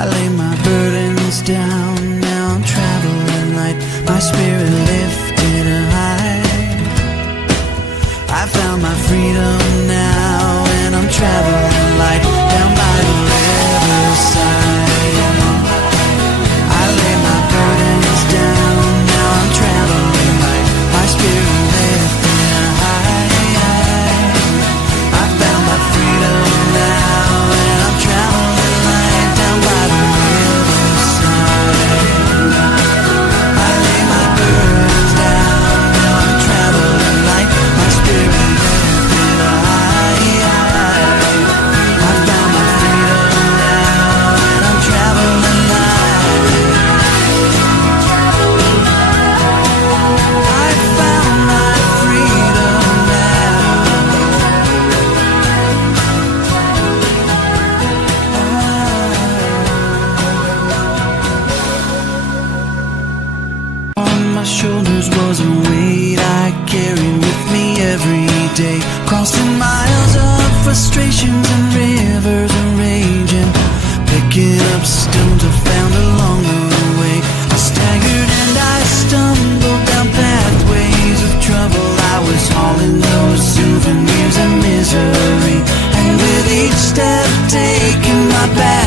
I lay my burdens down, now I'm traveling light, my spirit lifted high. I found my freedom now, and I'm traveling light down by the riverside. I lay my burdens down, now I'm traveling light, my spirit lifted high. I found my freedom now, and I'm traveling light down by the riverside. I lay my burdens down, now I'm traveling light, my spirit lifted high. I found my freedom now, and I'm traveling light. I found my freedom now. On my shoulders was a weight I carried with me every day, crossing miles of frustrations and rivers of raging, picking up stones I found along the way. I staggered and I stumbled down pathways of trouble. I was hauling those souvenirs of misery, and with each step taken my back